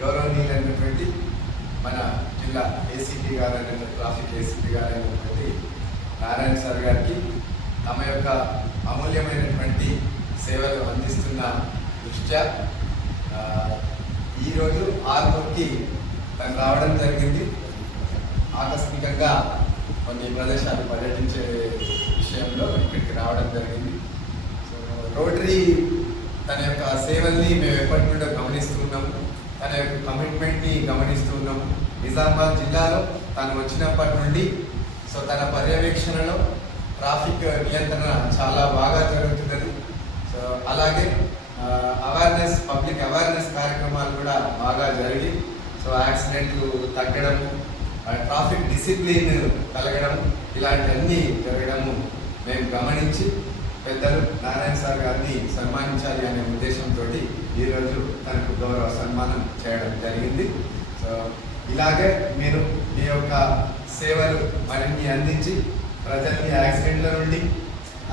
గౌరవనీయులైనటువంటి మన జిల్లా ఏసీపీ గారు ట్రాఫిక్ ఏసీపీ గారు అయినటువంటి నారాయణ సార్ గారికి తమ యొక్క అమూల్యమైనటువంటి సేవలు అందిస్తున్న దృష్ట్యా ఈరోజు ఆర్మూర్కి తను రావడం జరిగింది. ఆకస్మికంగా కొన్ని ప్రదేశాలు పర్యటించే విషయంలో ఇక్కడికి రావడం జరిగింది. సో రోటరీ తన యొక్క సేవల్ని మేము ఎప్పటి నుండో గమనిస్తున్నాము, తన యొక్క కమిట్మెంట్ని గమనిస్తున్నాము. నిజామాబాద్ జిల్లాలో తను వచ్చినప్పటి నుండి సో తన పర్యవేక్షణలో ట్రాఫిక్ నియంత్రణ చాలా బాగా జరుగుతున్నది. సో అలాగే పబ్లిక్ అవేర్నెస్ కార్యక్రమాలు కూడా బాగా జరిగి సో యాక్సిడెంట్లు తగ్గడము, ట్రాఫిక్ డిసిప్లిన్ కలగడం, ఇలాంటివన్నీ జరగడము మేము గమనించి పెద్దలు నారాయణ సార్ గారిని సన్మానించాలి అనే ఉద్దేశంతో ఈరోజు తనకు గౌరవ సన్మానం చేయడం జరిగింది. సో ఇలాగే మీరు మీ యొక్క సేవలు మరిన్ని అందించి ప్రజల్ని యాక్సిడెంట్ల నుండి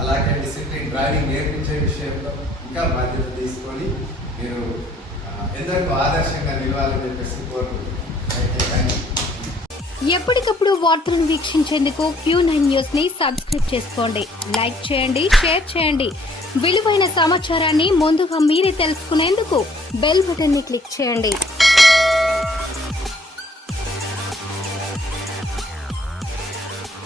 అలాగే డిసిప్లిన్ డ్రైవింగ్ నేర్పించే విషయంలో ఇంకా బాధ్యత తీసుకొని మీరు ఎందరికో ఆదర్శంగా నిలవాలని చెప్పేసి కోరుకుంటున్నాను. ఎప్పటికప్పుడు వార్తలను వీక్షించేందుకు Q9 న్యూస్ ని సబ్స్క్రైబ్ చేసుకోండి, లైక్ చేయండి, షేర్ చేయండి. విలువైన సమాచారాన్ని ముందుగా మీరే తెలుసుకునేందుకు బెల్ బటన్ ని క్లిక్ చేయండి.